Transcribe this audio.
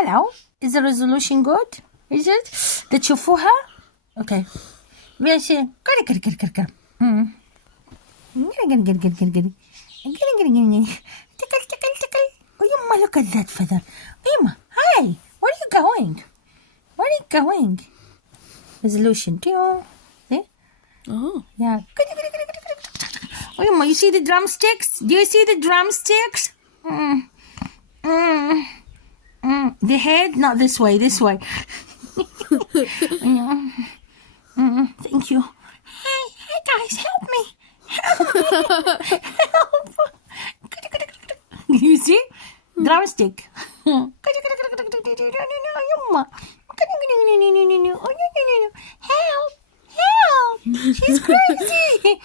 Hello. Is the resolution good? Is it? تشوفوها? Okay. ماشي. كر. Tickle. Oh, Yumma, look at that feather. Yumma, hi. Where are you going? Resolution. See? Oh. Yeah. Oh, Yumma, you see the drumsticks? Do you see the drumsticks? The head? Not this way. Thank you. Hey guys, help me. Help. You see? Drumstick. Help. She's crazy.